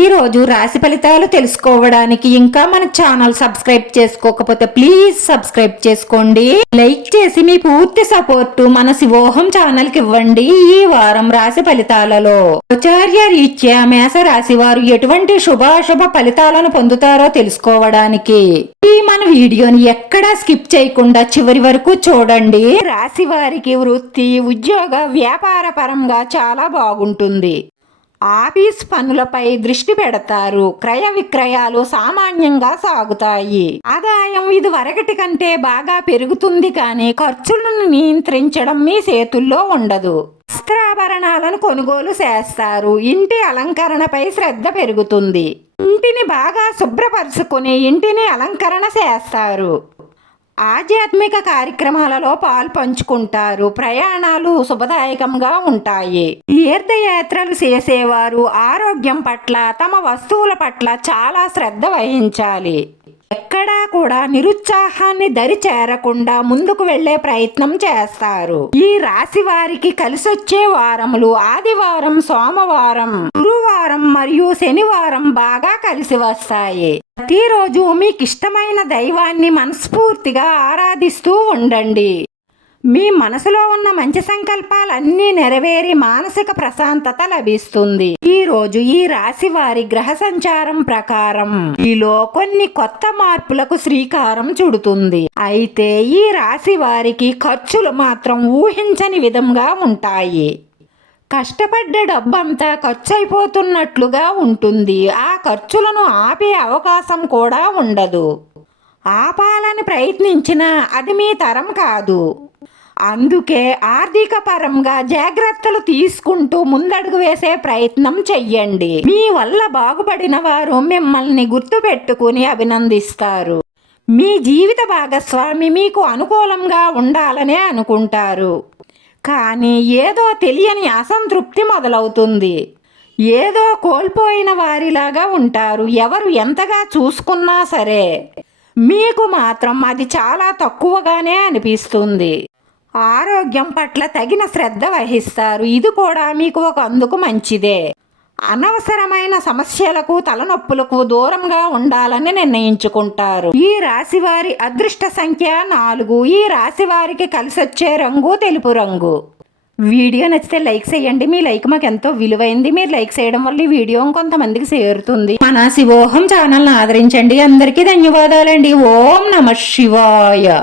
ఈరోజు రాశి ఫలితాలు తెలుసుకోవడానికి ఇంకా మన ఛానల్ సబ్స్క్రైబ్ చేసుకోకపోతే ప్లీజ్ సబ్స్క్రైబ్ చేసుకోండి లైక్ చేసి మీ పూర్తి సపోర్టు మన శివోహం ఛానల్ కి ఇవ్వండి ఈ వారం రాశి ఫలితాలలో ఆచార్య రీత్యా మేస రాశి వారు ఎటువంటి శుభాశుభ ఫలితాలను పొందుతారో తెలుసుకోవడానికి ఈ మన వీడియోని ఎక్కడా స్కిప్ చేయకుండా చివరి వరకు చూడండి రాశి వారికి వృత్తి ఉద్యోగ వ్యాపార పరంగా చాలా బాగుంటుంది ఆఫీస్ పనులపై దృష్టి పెడతారు క్రయ విక్రయాలు సామాన్యంగా సాగుతాయి ఆదాయం ఇది వరకటి కంటే బాగా పెరుగుతుంది కానీ ఖర్చులను నియంత్రించడం మీ చేతుల్లో ఉండదు వస్త్రాభరణాలను కొనుగోలు చేస్తారు ఇంటి అలంకరణపై శ్రద్ధ పెరుగుతుంది ఇంటిని బాగా శుభ్రపరుచుకుని ఇంటిని అలంకరణ చేస్తారు ఆధ్యాత్మిక కార్యక్రమాలలో పాల్పంచుకుంటారు ప్రయాణాలు శుభదాయకంగా ఉంటాయి తీర్థయాత్రలు చేసేవారు ఆరోగ్యం పట్ల తమ వస్తువుల పట్ల చాలా శ్రద్ధ వహించాలి ఎక్కడా కూడా నిరుత్సాహాన్ని దరి చేరకుండా ముందుకు వెళ్లే ప్రయత్నం చేస్తారు ఈ రాశి వారికి కలిసొచ్చే వారములు ఆదివారం సోమవారం గురువారం మరియు శనివారం బాగా కలిసి వస్తాయి ప్రతిరోజు మీకు ఇష్టమైన దైవాన్ని మనస్ఫూర్తిగా ఆరాధిస్తూ ఉండండి మీ మనసులో ఉన్న మంచి సంకల్పాలన్నీ నెరవేరి మానసిక ప్రశాంతత లభిస్తుంది ఈ రోజు ఈ రాశి వారి గ్రహ సంచారం ప్రకారం ఈలో కొన్ని కొత్త మార్పులకు శ్రీకారం చుడుతుంది అయితే ఈ రాశి వారికి ఖర్చులు మాత్రం ఊహించని విధంగా ఉంటాయి కష్టపడ్డ డబ్బంతా ఖర్చయిపోతున్నట్లుగా ఉంటుంది ఆ ఖర్చులను ఆపే అవకాశం కూడా ఉండదు ఆపాలని ప్రయత్నించినా అది మీ తరం కాదు అందుకే ఆర్థిక పరంగా జాగ్రత్తలు తీసుకుంటూ ముందడుగు వేసే ప్రయత్నం చెయ్యండి మీ వల్ల బాగుపడిన వారు మిమ్మల్ని గుర్తుపెట్టుకుని అభినందిస్తారు మీ జీవిత భాగస్వామి మీకు అనుకూలంగా ఉండాలనే అనుకుంటారు కానీ ఏదో తెలియని అసంతృప్తి మొదలవుతుంది ఏదో కోల్పోయిన వారిలాగా ఉంటారు ఎవరు ఎంతగా చూసుకున్నా సరే మీకు మాత్రం అది చాలా తక్కువగానే అనిపిస్తుంది ఆరోగ్యం పట్ల తగిన శ్రద్ధ వహిస్తారు ఇది కూడా మీకు ఒక అందుకు మంచిదే అనవసరమైన సమస్యలకు తలనొప్పులకు దూరంగా ఉండాలని నిర్ణయించుకుంటారు ఈ రాశి వారి అదృష్ట సంఖ్య నాలుగు ఈ రాశి వారికి కలిసొచ్చే రంగు తెలుపు రంగు వీడియో నచ్చితే లైక్ చేయండి మీ లైక్ మాకు ఎంతో విలువైంది మీరు లైక్ చేయడం వల్ల ఈ వీడియో కొంతమందికి చేరుతుంది మన శివోహం ఛానల్ని ఆదరించండి అందరికీ ధన్యవాదాలండి ఓం నమ శివాయ